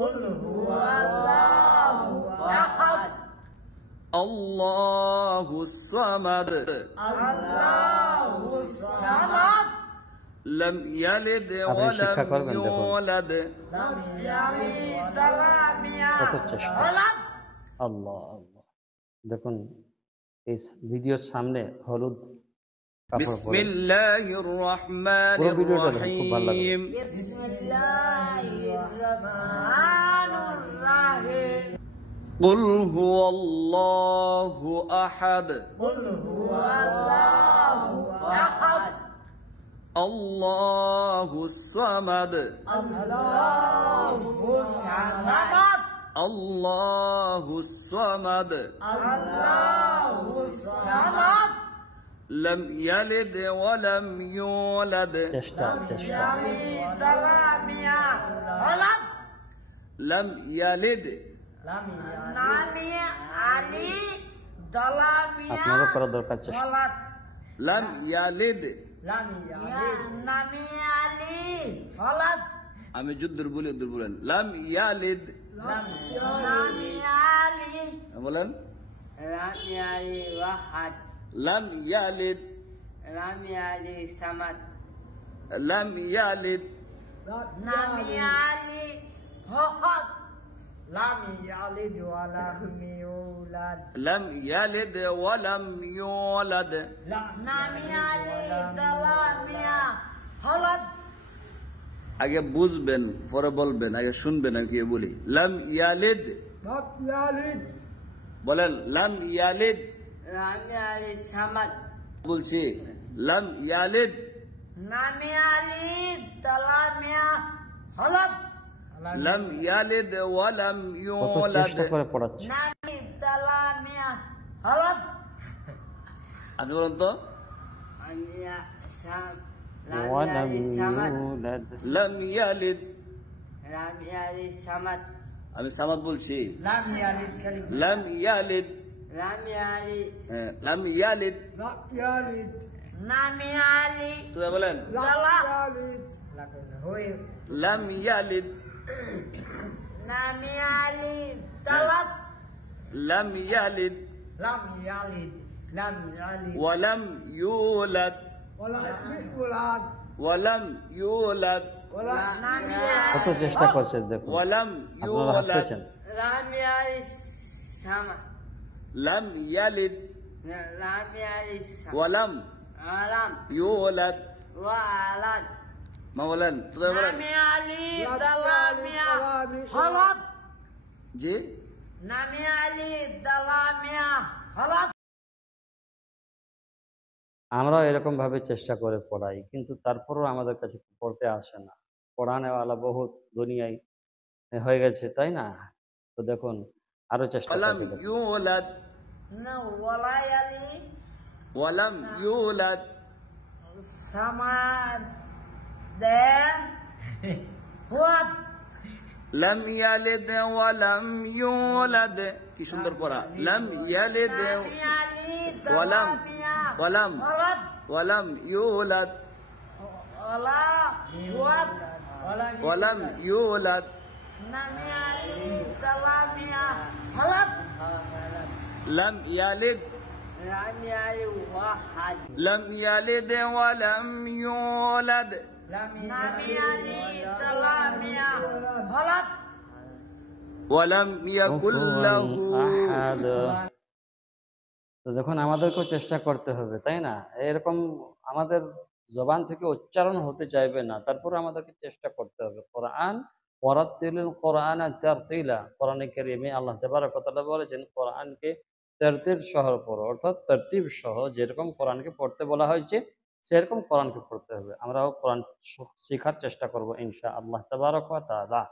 قل هو الله أحد الله الصمد الله الصمد لم يلد ولم يولد لم يلد ولم يولد আল্লাহ আল্লাহ। দেখুন এই ভিডিওর সামনে হলুদ بسم الله الرحمن الرحيم بسم الله الرحمن الرحيم قل هو الله أحد قل هو الله أحد الله الصمد الله الصمد الله الصمد الله الصمد لم يلد ولم يولد চেষ্টা চেষ্টা يلد ولم يولد لم يلد لم يلد ولم আপনারও করা দরকার চেষ্টা। يولد لم يلد لم يلد ولد আমি যুদ্ধের বলি উদ্দুর বলেন لم يلد لم يلد বলেন لم يلد واحد لم يلد لم يلد صمد لم يلد لم يلد فقط لم يلد ولم يولد لم يلد ولم يولد لم يلد ولم يولد আগে বুঝবেন পরে বলবেন আগে শুনবেন আমি কি বলি لم يلد لم يلد বলেন لم يلد لم يلد صمد বলছি لم يلد لم يلد ولم يولد لم يلد ولم কত চেষ্টা يولد করে পড়াচ্ছে। لم يلد ولم يولد আপনি বলেন তো لم ওয়ালাম يلد صمد ইউলাদ لم يلد لم يلد صمد আমি সামাদ বলছি لم يلد كلمة لم يلد لم يلد لم يلد لم يلد لم يلد তো বলেন لم يلد لكن هو لم يلد لم يلد ولد لم يلد لم يلد لم يلد ولم يولد ولم يولد ولم يولد ولم কত يلد চেষ্টা করছে দেখুন। ولم আপনারা হাসতেছেন। يولد لم يلد صمد لم يلد لم يلد صمد ولم ولم يولد ولد ما বলেন তো বলেন لم يلد ولم يولد জি لم يلد ولم يولد আমরাও এরকম ভাবে চেষ্টা করে পড়াই, কিন্তু তারপরেও আমাদের কাছে পড়তে আসে না। পড়ানেওয়ালা বহুত দুনিয়ায় হয়ে গেছে, তাই না? তো দেখুন আরো চেষ্টা করছি। ولم يولد No, ولا يلي ولم يولد samad then what لم يلد ولم يولد কি সুন্দর পড়া لم يلد لم يلد ولم ولم ولد ولم يولد ولا what ولم يولد لم يلد ولم يولد لم يلد لم يلد واحد لم يلد ولم يولد لم يلد ولم يولد ولم يكن له আহাদ। তো দেখুন আমাদেরকেও চেষ্টা করতে হবে, তাই না? এরকম আমাদের জবান থেকে উচ্চারণ হতে চাইবে না, তারপরে আমাদেরকে চেষ্টা করতে হবে। কোরআন ওয়ারাত্তিলিল কোরআনা তারতিলা, কোরআনে কারীমে আল্লাহ তাবারক ওয়া তাআলা বলেছেন কোরআনকে তারতিল সহ পড়ো, অর্থাৎ তরতিব সহ যেরকম কোরআনকে পড়তে বলা হয়েছে সেরকম কোরআনকে পড়তে হবে। আমরাও কোরআন শেখার চেষ্টা করব ইনশাআল্লাহ তাবারক ওয়া তাআলা।